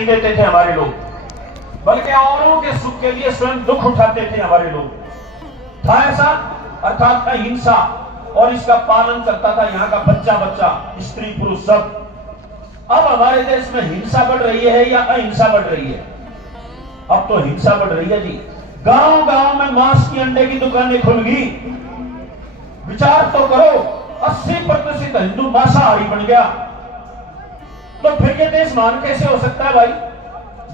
नहीं देते थे हमारे लोग, बल्कि औरों के सुख के लिए स्वयं दुख उठाते थे हमारे लोग। था ऐसा, अर्थात अहिंसा, और इसका पालन करता था यहाँ का बच्चा बच्चा, स्त्री पुरुष सब। अब हमारे देश में हिंसा बढ़ रही है या अहिंसा बढ़ रही है? अब तो हिंसा बढ़ रही है जी। गांव गांव में मांस की अंडे की दुकानें खुल गई। विचार तो करो, 80% हिंदू मांसाहारी बन गया। तो फिर ये देश मान कैसे हो सकता है भाई?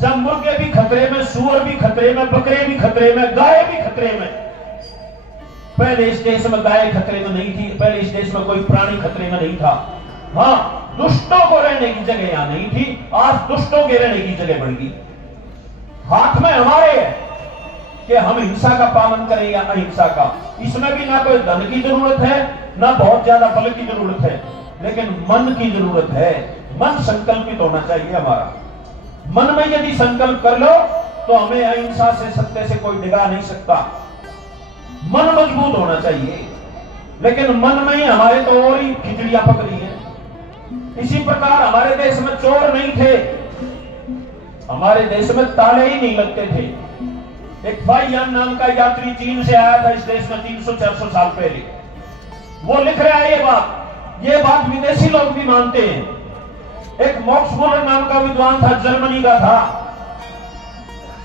जब मुर्गे भी खतरे में, सुअर भी खतरे में, बकरे भी खतरे में, गाय भी खतरे में। पहले इस देश में गाय खतरे में नहीं थी, पहले इस देश में कोई प्राणी खतरे में नहीं था। हाँ, दुष्टों को रहने की जगह यहां नहीं थी, आज दुष्टों के रहने की जगह बढ़ गई। हाथ में हमारे है कि हम हिंसा का पालन करें या अहिंसा का। इसमें भी ना कोई धन की जरूरत है, ना बहुत ज्यादा बल की जरूरत है, लेकिन मन की जरूरत है। मन संकल्पित होना चाहिए हमारा। मन में यदि संकल्प कर लो तो हमें अहिंसा से, सत्य से कोई डिगा नहीं सकता। मन मजबूत होना चाहिए, लेकिन मन में ही हमारे तो और ही खिचड़ियां पक रही है। इसी प्रकार हमारे देश में चोर नहीं थे, हमारे देश में ताले ही नहीं लगते थे। एक फाइयान नाम का यात्री चीन से आया था इस देश में 300-400 साल पहले। वो लिख रहा है ये बात विदेशी लोग भी मानते हैं। एक मॉक्स मुलर नाम का विद्वान था, जर्मनी का था।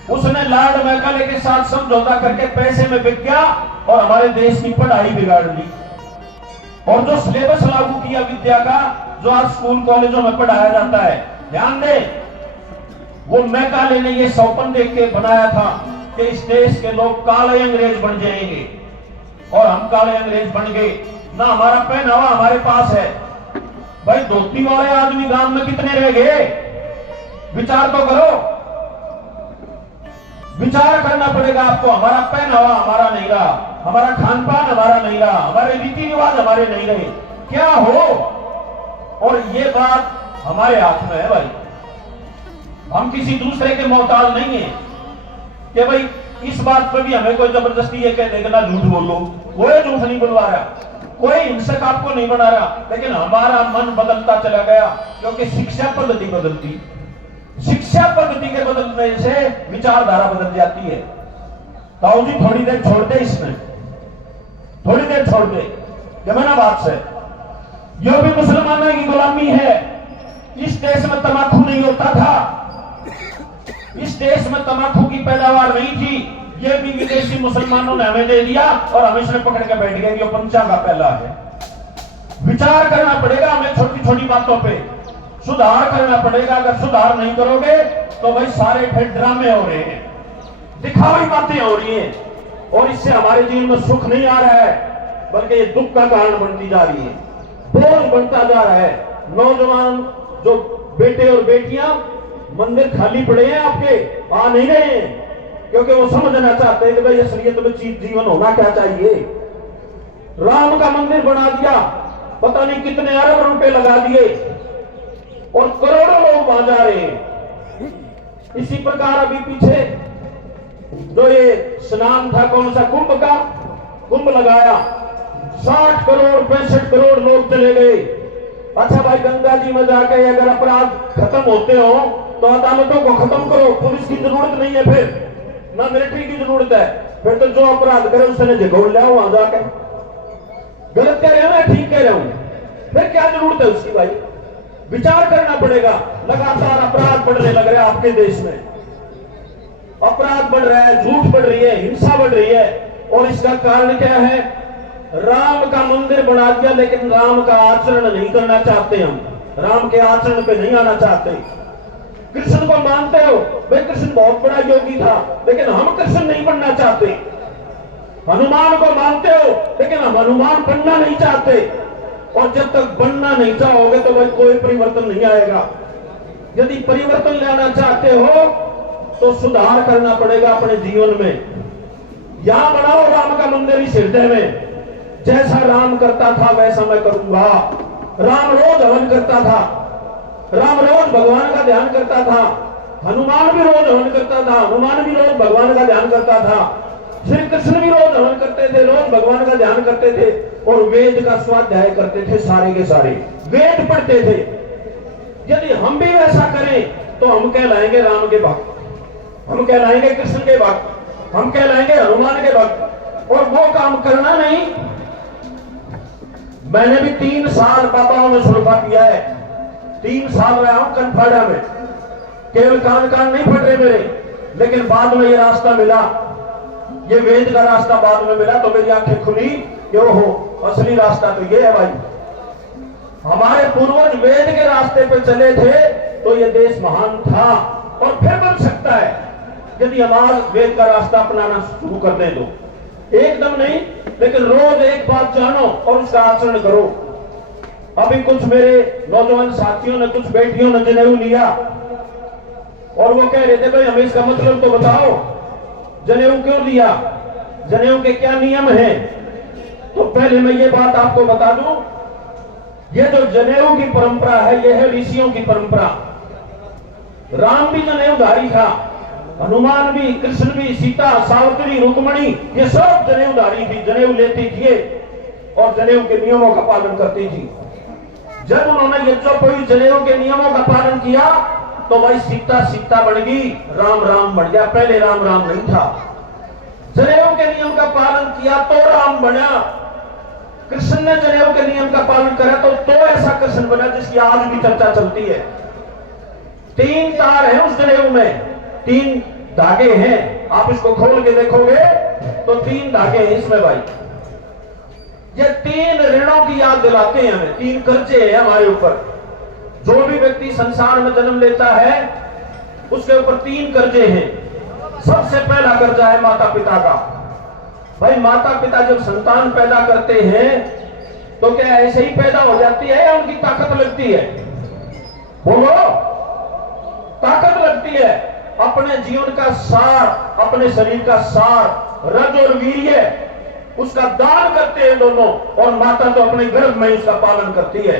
उसने लॉर्ड मैकाले के साथ समझौता करके पैसे में बिक गया और हमारे देश की पढ़ाई बिगाड़ दी। और जो सिलेबस लागू किया विद्या का, जो आज स्कूल कॉलेजों में पढ़ाया जाता है, ध्यान दे, वो मैकाले ने ये सौपन देख के बनाया था कि इस देश के लोग काले अंग्रेज बन जाएंगे। और हम काले अंग्रेज बन गए ना। हमारा पहनावा हमारे पास है भाई। धोती वाले आदमी गांव में कितने रह गए? विचार तो करो, विचार करना पड़ेगा आपको। हमारा पहनावा हमारा नहीं रहा, हमारा खान पान हमारा नहीं रहा, हमारे रीति रिवाज हमारे नहीं रहे। क्या हो? और ये बात हमारे हाथ में है भाई। हम किसी दूसरे के मोहताज नहीं है कि भाई इस बात पर भी हमें कोई जबरदस्ती ये कह देगा ना झूठ बोलो। कोई झूठ नहीं बुलवा रहा, कोई हिंसक आपको नहीं बना रहा, लेकिन हमारा मन बदलता चला गया क्योंकि शिक्षा पद्धति बदलती। शिक्षा पद्धति के बदलने से विचारधारा बदल जाती है। ताऊ जी थोड़ी देर छोड़ दे, इसमें थोड़ी देर छोड़ दे, जमाना बात से। यो भी मुसलमानों की गुलामी है। इस देश में तंबाकू नहीं होता था, इस देश में तंबाकू की पैदावार नहीं थी। ये भी विदेशी मुसलमानों ने हमें दे दिया और हम इसमें पकड़ के बैठ गए। ये पंचा का पहला है। विचार करना पड़ेगा हमें छोटी छोटी बातों पे, सुधार करना पड़ेगा। अगर सुधार नहीं करोगे तो भाई सारे फिर ड्रामे हो रहे हैं, दिखावी बातें हो रही हैं, और इससे हमारे जीवन में सुख नहीं आ रहा है, बल्कि ये दुख का कारण बनती जा रही है, बोझ बनता जा रहा है। नौजवान जो बेटे और बेटियां मंदिर खाली पड़े हैं आपके, आ नहीं रहे हैं, क्योंकि वो समझना चाहते हैं कि भाई असलियत में जीवन होना क्या चाहिए। राम का मंदिर बना दिया, पता नहीं कितने अरब रुपए लगा दिए, और करोड़ों लोग वहां जा रहे हैं। इसी प्रकार अभी पीछे जो ये स्नान था, कौन सा कुंभ का, कुंभ लगाया, 60 करोड़ 65 करोड़ लोग चले गए। अच्छा भाई, गंगा जी में जाके अगर अपराध खत्म होते हो तो अदालतों को खत्म करो, पुलिस की जरूरत नहीं है, फिर ना मिलिट्री की जरूरत है। फिर तो जो अपराध करे उसने जगोड़ लिया वहां जाके। गलत कह रहे हो मैं ठीक कह रहा हूं, फिर क्या जरूरत है उसकी भाई? विचार करना पड़ेगा। लगातार अपराध बढ़ने लग रहे हैं आपके देश में, अपराध बढ़ रहा है, झूठ बढ़ रही है, हिंसा बढ़ रही है। और इसका कारण क्या है? राम का मंदिर बना दिया, लेकिन राम का आचरण नहीं करना चाहते। हम राम के आचरण पे नहीं आना चाहते। कृष्ण को मानते हो भाई, कृष्ण बहुत बड़ा योगी था, लेकिन हम कृष्ण नहीं बनना चाहते। हनुमान को मानते हो, लेकिन हम हनुमान बनना नहीं चाहते। और जब तक बनना नहीं चाहोगे तो भाई कोई परिवर्तन नहीं आएगा। यदि परिवर्तन लाना चाहते हो तो सुधार करना पड़ेगा अपने जीवन में। यहां बनाओ राम का मंदिर इस हृदय में। जैसा राम करता था वैसा मैं करूंगा। राम रोज हवन करता था, राम रोज भगवान का ध्यान करता था, हनुमान भी रोज हवन करता था, हनुमान भी रोज भगवान का ध्यान करता था, श्री कृष्ण भी रोज हवन करते थे, रोज भगवान का ध्यान करते थे, और वेद का स्वाध्याय करते थे, सारे के सारे वेद पढ़ते थे। यदि हम भी वैसा करें तो हम कहलाएंगे राम के भक्त, हम कहलाएंगे कृष्ण के भक्त, हम कहलाएंगे हनुमान के भक्त। और वो काम करना नहीं। मैंने भी 3 साल बाबाओं में सुरफा किया है, 3 साल रहा हूं कनफाड़ा में, केवल कान नहीं फट रहे मेरे। लेकिन बाद में ये रास्ता मिला, ये वेद का रास्ता बाद में मिला, तो मेरी आंखें खुली कि ओहो असली रास्ता तो ये है भाई। हमारे पूर्वज वेद के रास्ते पे चले थे तो ये देश महान था और फिर बन सकता है यदि हमारा वेद का रास्ता अपनाना शुरू कर दें तो। एकदम नहीं, लेकिन रोज एक बात जानो और उसका आचरण करो। अभी कुछ मेरे नौजवान साथियों ने, कुछ बेटियों ने जनेऊ लिया और वो कह रहे थे भाई हमें इसका मतलब तो बताओ, जनेऊ क्यों लिया, जनेऊ के क्या नियम हैं। तो पहले मैं ये बात आपको बता दूं, ये जो जनेऊ की परंपरा है ये है ऋषियों की परंपरा। राम भी जनेऊधारी था, हनुमान भी, कृष्ण भी, सीता, सावित्री, रुक्मणी, ये सब जनेऊधारी थी, जनेऊ लेती थी और जनेऊ के नियमों का पालन करती थी। जब उन्होंने ये जो कोई जनेऊ के नियमों का पालन किया तो भाई सीता सीता बन गई, राम राम बन गया। पहले राम राम नहीं था। जनेऊ के नियम का पालन किया तो राम बना। कृष्ण ने जनेऊ के नियम का पालन करा तो ऐसा कृष्ण बना जिसकी आज भी चर्चा चलती है। 3 तार है उस जनेऊ में, 3 धागे हैं। आप इसको खोल के देखोगे तो 3 धागे हैं इसमें भाई। ये 3 ऋणों की याद दिलाते हैं हमें, 3 कर्जे हैं हमारे ऊपर। जो भी व्यक्ति संसार में जन्म लेता है उसके ऊपर 3 कर्जे हैं। सबसे पहला कर्जा है माता पिता का। भाई माता पिता जब संतान पैदा करते हैं तो क्या ऐसे ही पैदा हो जाती है या उनकी ताकत लगती है? बोलो, ताकत लगती है। अपने जीवन का सार, अपने शरीर का सार, रज और वीर्य, उसका दान करते हैं दोनों, और माता तो अपने गर्भ में उसका पालन करती है।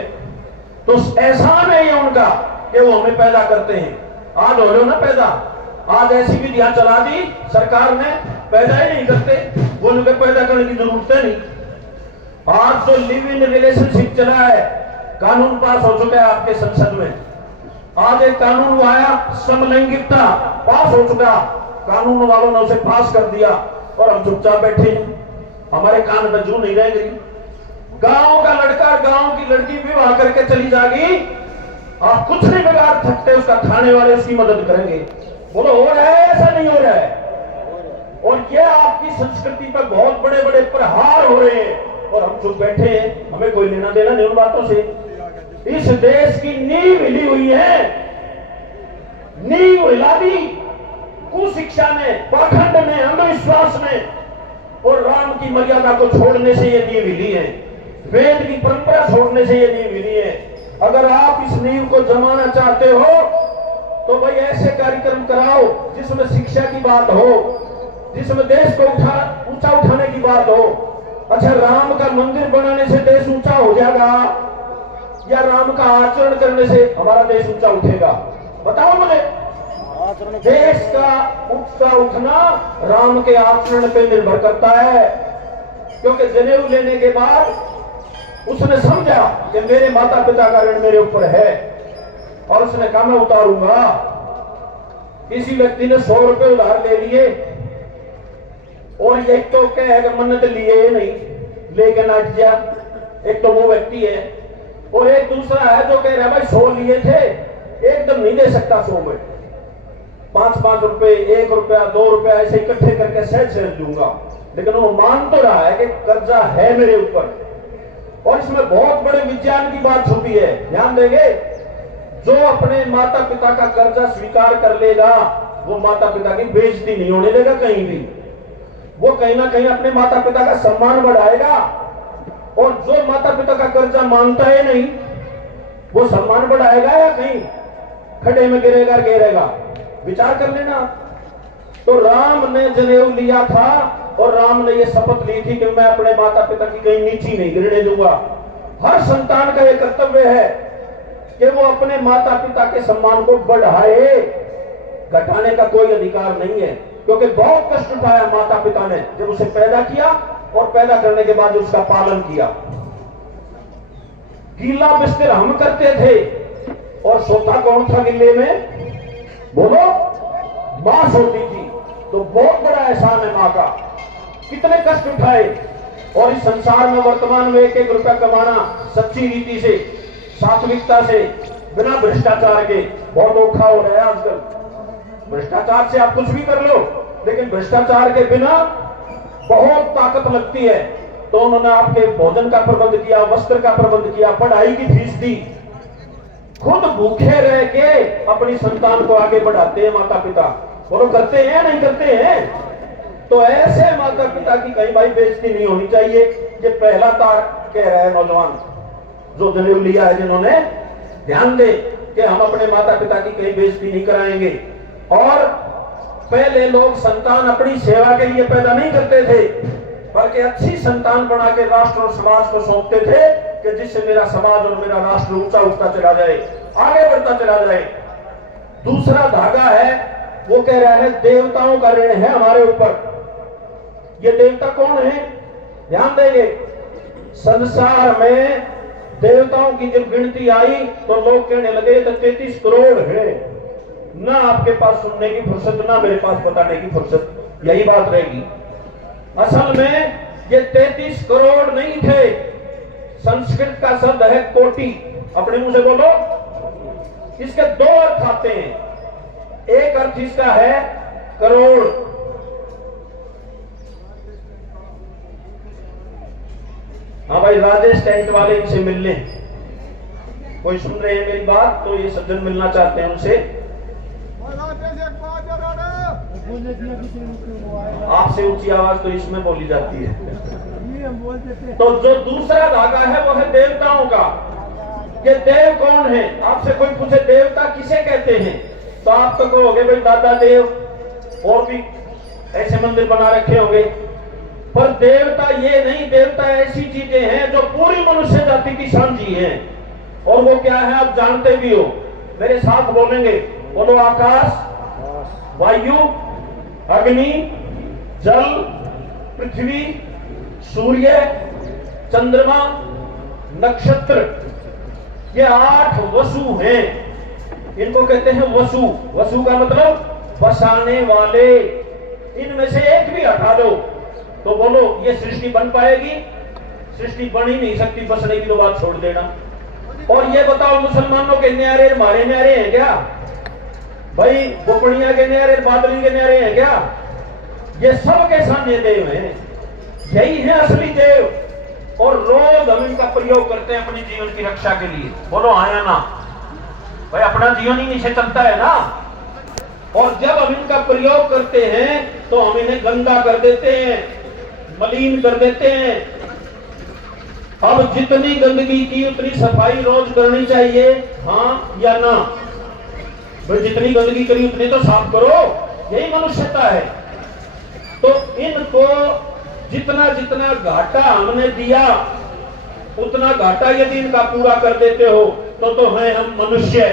तो एहसान है ये उनका कि वो हमें पैदा करते हैं। आज हो लो ना पैदा, आज ऐसी विधियां चला दी सरकार ने, पैदा ही नहीं करते, वो लोग पैदा करने की जरूरत नहीं। आज जो लिव इन रिलेशनशिप चला है, कानून पास हो चुका है आपके संसद में। आज एक कानून आया, समलैंगिकता पास हो चुका, कानून वालों ने उसे पास कर दिया और हम चुपचाप बैठे हैं, हमारे कान में जू नहीं रह गई। गांव का लड़का, गांव की लड़की विवाह करके चली जाएगी, आप कुछ नहीं बिगाड़ सकते, उसका खाने वाले उसकी मदद करेंगे। बोलो हो रहा है ऐसा नहीं हो रहा है? और ये आपकी संस्कृति पर बहुत बड़े बड़े प्रहार हो रहे हैं और हम चुप बैठे हैं, हमें कोई लेना देना नहीं उन बातों से। इस देश की नींव हिली हुई है, नींव हिला दी कुशिक्षा ने, पाखंड ने, अंधविश्वास ने, और राम की मर्यादा को छोड़ने से ये नींव हिली है, वेद की परंपरा छोड़ने से ये नींव हिली है। अगर आप इस नींव को जमाना चाहते हो तो भाई ऐसे कार्यक्रम कराओ जिसमें शिक्षा की बात हो, जिसमें देश को ऊंचा उठाने की बात हो। अच्छा, राम का मंदिर बनाने से देश ऊंचा हो जाएगा या राम का आचरण करने से हमारा देश ऊंचा उठेगा? बताओ मुझे। देश का ऊंचा उठना राम के आचरण पे निर्भर करता है, क्योंकि जनेऊ लेने के बाद उसने समझा कि मेरे माता पिता का ऋण मेरे ऊपर है और उसने कहा मैं उतारूंगा। किसी व्यक्ति ने 100 रुपए उधार ले लिए और एक तो कह मन्नत लिए नहीं, लेके नाट जा, एक तो वो व्यक्ति है, और एक दूसरा है जो कह रहा है भाई 100 लिए थे, एकदम नहीं दे सकता 100 में, 5-5 रुपए, 1 रुपया, 2 रुपया ऐसे इकट्ठे करके सहज दूंगा। लेकिन वो मान तो रहा है कि कर्जा है मेरे ऊपर। और इसमें बहुत बड़े विज्ञान की बात छुपी है, ध्यान देंगे। जो अपने माता पिता का कर्जा स्वीकार कर लेगा वो माता पिता की बेइज्जती नहीं होने देगा कहीं भी, वो कहीं ना कहीं अपने माता पिता का सम्मान बढ़ाएगा। और जो माता पिता का कर्जा मानता है नहीं, वो सम्मान बढ़ाएगा या कहीं खड्डे में गिरेगा? विचार कर लेना। तो राम ने जनेऊ लिया था और राम ने यह शपथ ली थी कि मैं अपने माता पिता की कहीं नीची नहीं गिरने दूंगा। हर संतान का यह कर्तव्य है कि वो अपने माता पिता के सम्मान को बढ़ाए, घटाने का कोई अधिकार नहीं है, क्योंकि बहुत कष्ट उठाया माता पिता ने जब उसे पैदा किया और पैदा करने के बाद उसका पालन किया। गीला बिस्तर हम करते थे और सोता कौन था गिल्ले में? बोलो, मां सोती थी तो बहुत बड़ा एहसान है मां का। कितने कष्ट उठाए, और इस संसार में वर्तमान में एक एक रुपया कमाना सच्ची रीति से, सात्विकता से, बिना भ्रष्टाचार के बहुत औखा हो रहा है आजकल। भ्रष्टाचार से आप कुछ भी कर लो, लेकिन भ्रष्टाचार के बिना बहुत ताकत लगती है। तो उन्होंने आपके भोजन का प्रबंध किया, वस्त्र का प्रबंध किया, पढ़ाई की फीस दी, खुद भूखे रह के अपनी संतान को आगे बढ़ाते हैं माता पिता। बोलो, करते हैं नहीं करते हैं? तो ऐसे माता पिता की कहीं भाई बेइज्जती नहीं होनी चाहिए। ये पहला तार कह रहा है नौजवान जो जनेऊ लिया है जिन्होंने, ध्यान दे कि हम अपने माता पिता की कहीं बेइज्जती नहीं कराएंगे। और पहले लोग संतान अपनी सेवा के लिए पैदा नहीं करते थे, बल्कि अच्छी संतान बना के राष्ट्र और समाज को सौंपते थे कि जिससे मेरा समाज और मेरा राष्ट्र ऊंचा उठता चला जाए, आगे बढ़ता चला जाए। दूसरा धागा है, वो कह रहा है देवताओं का ऋण है हमारे ऊपर। ये देवता कौन है? ध्यान देंगे, संसार में देवताओं की जब गिनती आई तो लोग कहने लगे तो 33 करोड़ है। ना आपके पास सुनने की फुर्सत, ना मेरे पास बताने की फुर्सत, यही बात रहेगी। असल में ये 33 करोड़ नहीं थे। संस्कृत का शब्द है कोटि। अपने मुंह से बोलो। इसके दो अर्थ आते हैं। एक अर्थ इसका है करोड़, हाँ भाई राजेश टेंट वाले इनसे मिल लें। कोई सुन रहे हैं मेरी बात तो ये सज्जन मिलना चाहते हैं उनसे। आपसे ऊंची आवाज तो इसमें बोली जाती है। तो जो दूसरा धागा है वो है देवताओं का। ये देव कौन है? आपसे कोई पूछे देवता किसे कहते हैं तो आप तो कहोगे भाई दादा देव, और भी ऐसे मंदिर बना रखे होंगे। पर देवता ये नहीं, देवता ऐसी चीजें हैं जो पूरी मनुष्य जाति की साझी हैं। और वो क्या है आप जानते भी हो। मेरे साथ बोलेंगे, बोलो आकाश, वायु, अग्नि, जल, पृथ्वी, सूर्य, चंद्रमा, नक्षत्र, ये 8 वसु हैं। इनको कहते हैं वसु। वसु का मतलब बसाने वाले। इनमें से एक भी हटा दो तो बोलो ये सृष्टि बन पाएगी? सृष्टि बन ही नहीं सकती, बसने की तो बात छोड़ देना। और ये बताओ मुसलमानों के न्यारे हमारे न्यारे हैं क्या? भाई गोपनिया के न्यारे, बादली के न्यारे हैं क्या? ये सब के सामने देव हैं, यही है असली देव। और रोज हम इनका प्रयोग करते हैं अपने जीवन की रक्षा के लिए। बोलो आया ना भाई, अपना जीवन ही नीचे चलता है ना। और जब हम इनका प्रयोग करते हैं तो हम इन्हें गंदा कर देते हैं, मलिन कर देते हैं। अब जितनी गंदगी की उतनी सफाई रोज करनी चाहिए, हाँ या ना? भाई जितनी गंदगी करी उतनी तो साफ करो, यही मनुष्यता है। तो इनको जितना जितना घाटा हमने दिया उतना घाटा यदि इनका पूरा कर देते हो तो हैं हम मनुष्य।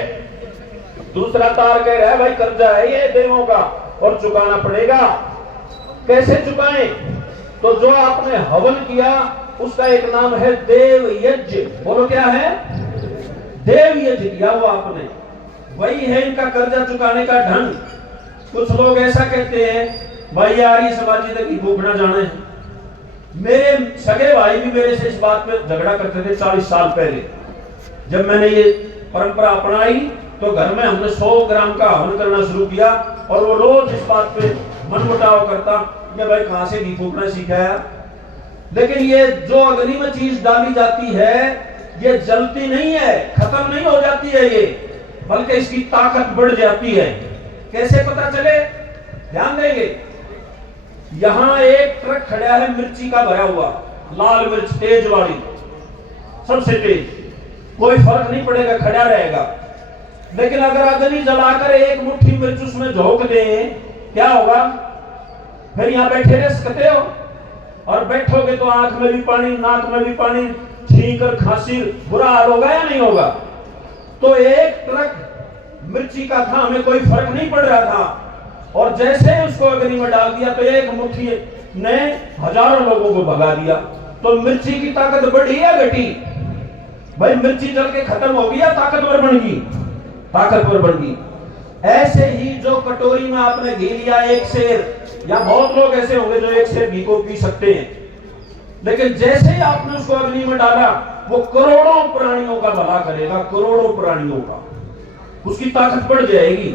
दूसरा तार कह रहा है भाई कर्जा है ये देवों का और चुकाना पड़ेगा। कैसे चुकाएं? तो जो आपने हवन किया उसका एक नाम है देव यज्ञ। बोलो क्या है? देव यज्ञ किया वो आपने, वही है इनका कर्जा चुकाने का ढंग। कुछ लोग ऐसा कहते हैं भाई यार ये समाजी तक की भूख ना जाने। मेरे सगे भाई भी मेरे से इस बात पे झगड़ा करते थे 40 साल पहले। जब मैंने ये परंपरा अपनाई तो घर में हमने 100 ग्राम का हवन करना शुरू किया और वो रोज इस बात पे मनमुटाव करता कि भाई कहां से घी फूकना सीखाया। लेकिन ये जो अग्नि में चीज डाली जाती है ये जलती नहीं है, खत्म नहीं हो जाती है ये, बल्कि इसकी ताकत बढ़ जाती है। कैसे पता चले? ध्यान देंगे, यहां एक ट्रक खड़ा है मिर्ची का भरा हुआ, लाल मिर्च तेज वाली, सबसे तेज, कोई फर्क नहीं पड़ेगा, खड़ा रहेगा। लेकिन अगर अग्नि जलाकर एक मुट्ठी मिर्च उसमें झोंक दें, क्या होगा? फिर यहां बैठे रह सकते हो? और बैठोगे तो आंख में भी पानी, नाक में भी पानी, छींक और खांसी, बुरा हाल होगा या नहीं होगा? तो एक ट्रक मिर्ची का था, हमें कोई फर्क नहीं पड़ रहा था, और जैसे उसको अग्नि में डाल दिया तो एक मुट्ठी ने हजारों लोगों को भगा दिया। तो मिर्ची की ताकत बढ़ी या घटी? भाई मिर्ची जल के खत्म हो गई या ताकतवर बन गई? ताकतवर बन गई। ऐसे ही जो कटोरी में आपने घी लिया एक सेर, या बहुत लोग ऐसे होंगे जो एक सेर घी को पी सकते हैं, लेकिन जैसे ही आपने उसको अग्नि में डाला वो करोड़ों प्राणियों का भला करेगा, करोड़ों प्राणियों का, उसकी ताकत बढ़ जाएगी।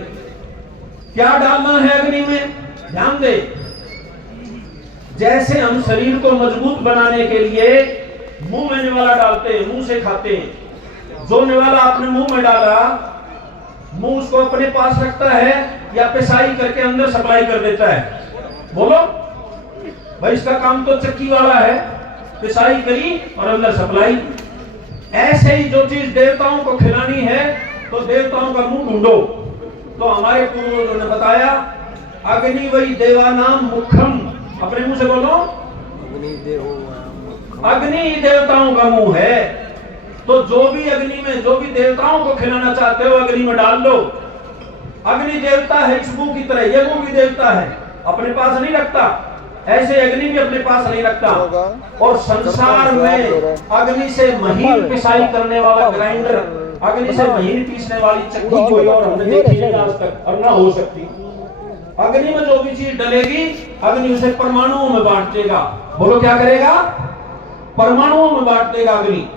क्या डालना है अग्नि में, ध्यान दे। जैसे हम शरीर को मजबूत बनाने के लिए मुंह में निवाला डालते हैं, मुंह से खाते हैं, जो निवाला आपने मुंह में डाला, मुंह उसको अपने पास रखता है या पिसाई करके अंदर सप्लाई कर देता है? बोलो भाई, इसका काम तो चक्की वाला है, पिसाई करी और अंदर सप्लाई। ऐसे ही जो चीज देवताओं को खिलानी है तो देवताओं का मुंह ढूंढो। तो हमारे पूर्वजों ने बताया अग्नि वही देवानाम मुखम, अपने मुंह से बोलो, अग्नि ही देवताओं का मुंह है। तो जो भी अग्नि में, जो भी देवताओं को खिलाना चाहते हो अग्नि में डाल लो। अग्नि देवता है इस मुंह की तरह, ये मुंह भी देवता है, अपने पास नहीं रखता, ऐसे अग्नि भी अपने पास नहीं रखता। और संसार में अग्नि से महीन पिसाई करने वाला ग्राइंडर, अग्नि से महीन पीसने वाली चक्की कोई और हमने देखी नहीं आज तक, और ना हो सकती। अग्नि में जो भी चीज डलेगी अग्नि उसे परमाणुओं में बांट देगा। बोलो क्या करेगा, परमाणुओं में बांट देगा अग्नि।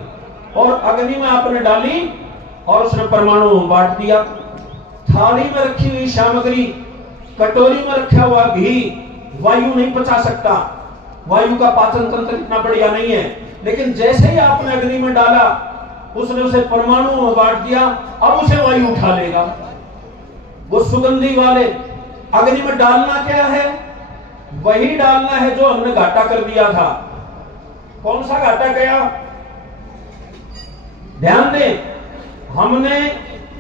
और अग्नि में आपने डाली और उसने परमाणुओं में बांट दिया। थाली में रखी हुई सामग्री, कटोरी में रखा हुआ घी वायु नहीं पचा सकता, वायु का पाचन तंत्र इतना बढ़िया नहीं है, लेकिन जैसे ही आपने अग्नि में डाला उसने उसे परमाणुओं में बांट दिया, अब उसे वायु उठा लेगा। वो सुगंधी वाले अग्नि में डालना क्या है, वही डालना है जो हमने घाटा कर दिया था। कौन सा घाटा गया, ध्यान दें। हमने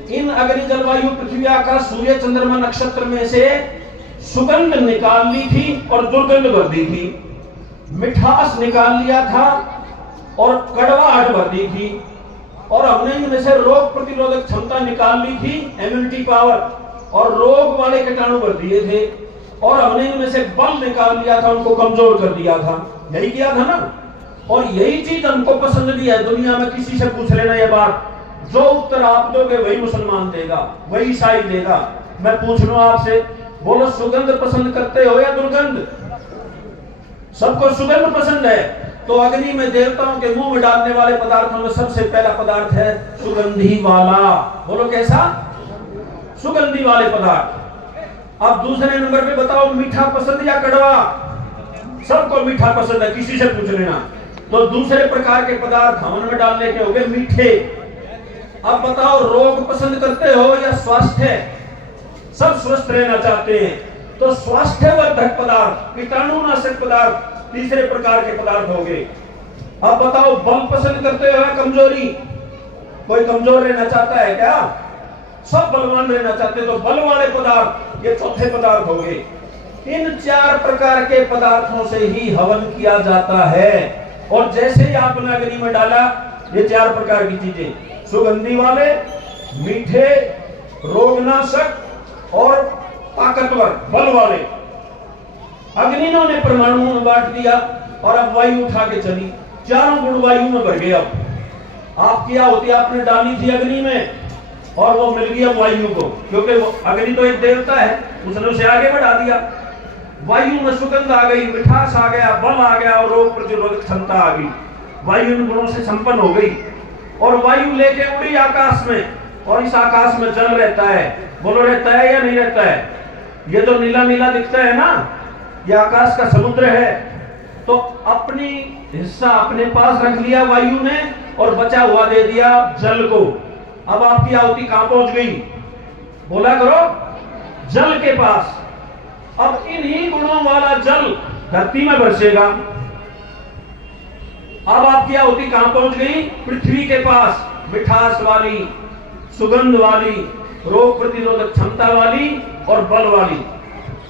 इन अग्नि जलवायु पृथ्वी आकाश सूर्य चंद्रमा नक्षत्र में से सुगंध निकाल ली थी और दुर्गंध भर दी थी, मिठास निकाल लिया था और कड़वाहट भर दी थी, और हमने इनमें से रोग प्रतिरोधक क्षमता निकाल ली थी, इम्यूनिटी पावर, और रोग वाले कीटाणु भर दिए थे, और हमने इनमें से बल निकाल लिया था, उनको कमजोर कर दिया था। यही किया था ना। और यही चीज हमको पसंद भी है। दुनिया में किसी से पूछ लेना ये बात, जो उत्तर आप दोगे वही मुसलमान देगा, वही ईसाई देगा। मैं पूछ लूं आपसे, बोलो सुगंध पसंद करते हो या दुर्गंध? सबको सुगंध पसंद है। तो अग्नि में देवताओं के मुंह में डालने वाले पदार्थों में सबसे पहला पदार्थ है सुगंधी वाला। बोलो कैसा, सुगंधी वाले पदार्थ। अब दूसरे नंबर पे बताओ, मीठा पसंद या कड़वा? सबको मीठा पसंद है, किसी से पूछ लेना। तो दूसरे प्रकार के पदार्थ हवन में डालने के हो गए मीठे। अब बताओ, रोग पसंद करते हो या स्वास्थ्य? सब स्वस्थ रहना चाहते हैं, तो स्वास्थ्यवर्धक पदार्थ, कीटाणुनाशक पदार्थ तीसरे प्रकार के पदार्थ हो गए। अब बताओ, बल पसंद करते हो या कमजोरी? कोई कमजोर रहना चाहता है क्या? सब बलवान रहना चाहते, तो बल वाले पदार्थ ये चौथे पदार्थ हो गए। इन चार प्रकार के पदार्थों से ही हवन किया जाता है। और जैसे ही आपने अग्नि में डाला ये चार प्रकार की चीजें, सुगंधी वाले, मीठे, रोगनाशक और ताकतवर बल वाले, अग्नि ने परमाणुओं में बांट दिया और अब वायु उठा के चली, चारों गुण वायु में भर गए। अब आप क्या होती, आपने डाली थी अग्नि में और वो मिल गया वायु को, क्योंकि अग्नि तो एक देवता है, उसने उसे आगे बढ़ा दिया। वायु में सुगंध आ गई, मिठास आ गया, बल आ गया और रोग प्रतिरोधक क्षमता आ गई। वायु इन गुणों से संपन्न हो गई और वायु लेके उड़ी आकाश में, और इस आकाश में जल रहता है। बोलो रहता है या नहीं रहता है? ये जो नीला नीला दिखता है ना, ये आकाश का समुद्र है। तो अपनी हिस्सा अपने पास रख लिया वायु ने और बचा हुआ दे दिया जल को। अब आपकी आहुति कहां पहुंच गई? बोला करो, जल के पास। अब इन्हीं गुणों वाला जल धरती में बरसेगा। अब आपकी आहुति कहां पहुंच गई? पृथ्वी के पास, मिठास वाली, सुगंध वाली, रोग प्रतिरोधक क्षमता वाली और बल वाली।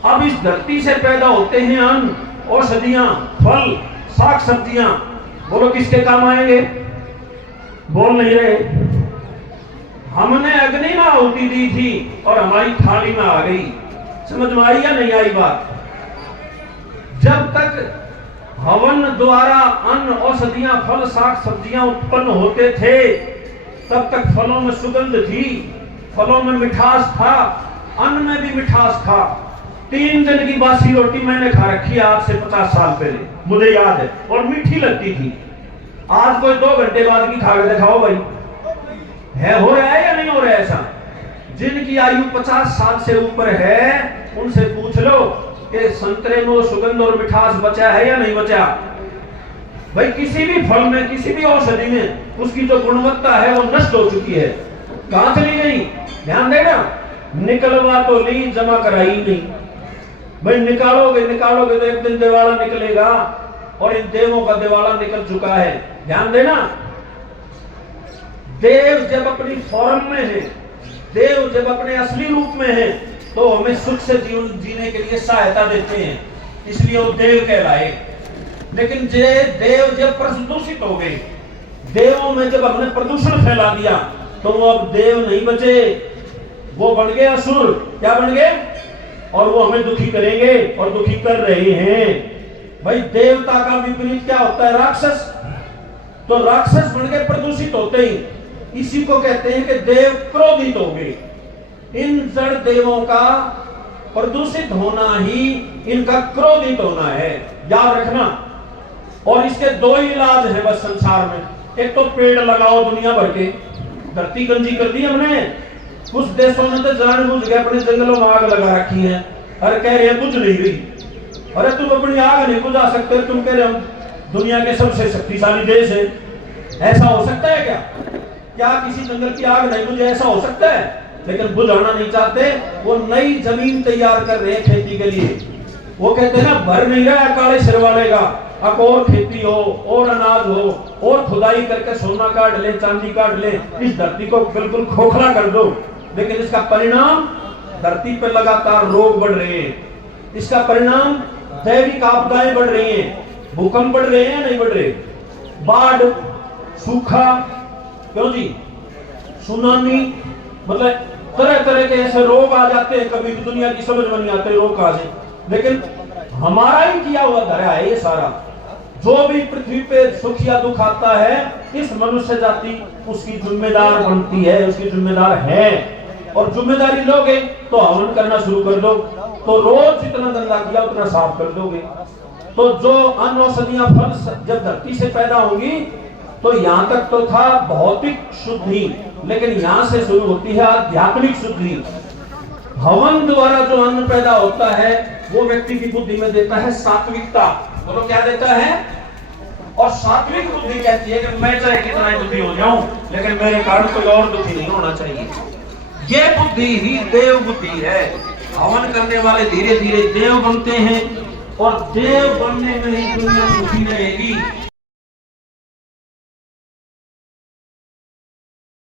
अब इस धरती से पैदा होते हैं अन्न, औषधियां, फल, साग सब्जियां। बोलो किसके काम आएंगे? बोल नहीं रहे। हमने अग्नि में आहुति दी थी और हमारी थाली में आ गई। समझ में आई या नहीं आई बात? जब तक हवन द्वारा अन्न, औषधियां, फल, साग सब्जियां उत्पन्न होते थे, तब तक फलों में सुगंध थी, फलों में मिठास था, अन्न में भी मिठास था। 3 दिन की बासी रोटी मैंने खा रखी है आज से 50 साल पहले, मुझे याद है, और मीठी लगती थी। आज कोई 2 घंटे बाद की खा के दिखाओ भाई, है हो रहा है या नहीं हो रहा है ऐसा? जिनकी आयु 50 साल से ऊपर है उनसे पूछ लो कि संतरे में सुगंध और मिठास बचा है या नहीं बचा। भाई किसी भी फल में, किसी भी औषधि में उसकी जो गुणवत्ता है वो नष्ट हो चुकी है। कहां चली गई? ध्यान देना, निकलवा तो ली, जमा कराई नहीं। भाई निकालोगे निकालोगे तो एक दिन दिवाला निकलेगा, और इन देवों का दिवाला निकल चुका है। ध्यान देना, देव जब अपनी फॉर्म में है, देव जब अपने असली रूप में है, तो हमें सुख से जीवन जीने के लिए सहायता देते हैं, इसलिए वो देव कहलाए। लेकिन जे देव जब प्रदूषित हो गए, देवों में जब हमने प्रदूषण फैला दिया, तो वो अब देव नहीं बचे, वो बन गए असुर। क्या बन गए? और वो हमें दुखी करेंगे और दुखी कर रहे हैं। भाई देवता का विपरीत क्या होता है? राक्षस। तो राक्षस बन के प्रदूषित होते ही, इसी को कहते हैं कि देव क्रोधित हो गए। इन जड़ देवों का प्रदूषित होना ही इनका क्रोधित होना है, याद रखना। और इसके 2 ही इलाज है बस संसार में। एक तो पेड़ लगाओ दुनिया भर के, धरती गंजी कर दी हमने। कुछ देशों ने तो जानबूझ के अपने जंगलों में आग लगा रखी है, अरे कह रहे हैं बुझ नहीं रही। अरे तुम अपनी आग नहीं बुझा सकते, तुम कह रहे हो दुनिया के सबसे शक्तिशाली देश है। ऐसा हो सकता है क्या? क्या किसी जंगल की आग नहीं बुझे? ऐसा हो सकता है? लेकिन बुझाना नहीं चाहते, वो नई जमीन तैयार कर रहे हैं खेती के लिए। वो कहते हैं ना, भर नहीं रहा काले सिर वाले का, अब और खेती हो और अनाज हो और खुदाई करके सोना काट ले, चांदी काट ले, इस धरती को बिल्कुल खोखला कर दो। लेकिन इसका परिणाम, धरती पर लगातार रोग बढ़ रहे हैं। इसका परिणाम दैविक आपदाएं बढ़ रही हैं। भूकंप बढ़ रहे हैं, नहीं बढ़ रहे? बाढ़, सूखा, क्यों जी, सुनामी, मतलब तरह तरह के ऐसे रोग आ जाते हैं। कभी दुनिया की समझ में नहीं आते रोग कहां से, लेकिन हमारा ही किया हुआ धरा है ये सारा। जो भी पृथ्वी पे सुख या दुख आता है, इस मनुष्य जाति उसकी जिम्मेदार बनती है, उसकी जिम्मेदार है। और जिम्मेदारी लोगे तो हवन करना शुरू कर दो, तो रोज जितना गंदा किया उतना साफ कर दोगे। तो जो अन्न औषधियां फल जब धरती से पैदा होंगी, तो यहां तक तो था भौतिक शुद्धि, लेकिन यहां से शुरू होती है आध्यात्मिक शुद्धि। हवन द्वारा जो अन्न पैदा होता है वो व्यक्ति की बुद्धि में देता है सात्विकता। बोलो क्या देता है? और सात्विक बुद्धि कहती है कि मैं चाहे कितना ही दुखी हो जाऊं, लेकिन मेरे कारण कोई और दुखी नहीं होना चाहिए। ये बुद्धि ही देव बुद्धि है। हवन करने वाले धीरे धीरे देव बनते हैं, और देव बनने में ही दुनिया सुखी रहेगी।